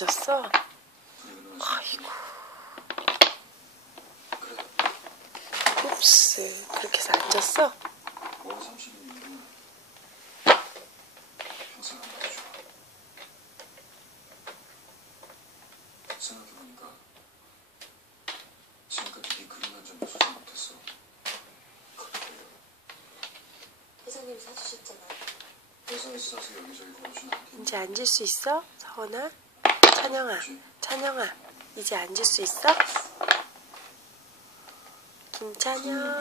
앉았어? 아이고. 옵스, 그렇게 해서 앉았어? 생각해보니까 지금까지 네 그림 한 점도 소장 못했어. 회장님이 사주셨잖아요. 회사에 싸서 여기저기 걸어주는 게 이제 앉을 수 있어? 서원아? 찬영아, 찬영아, 이제 앉을 수 있어? 김찬영.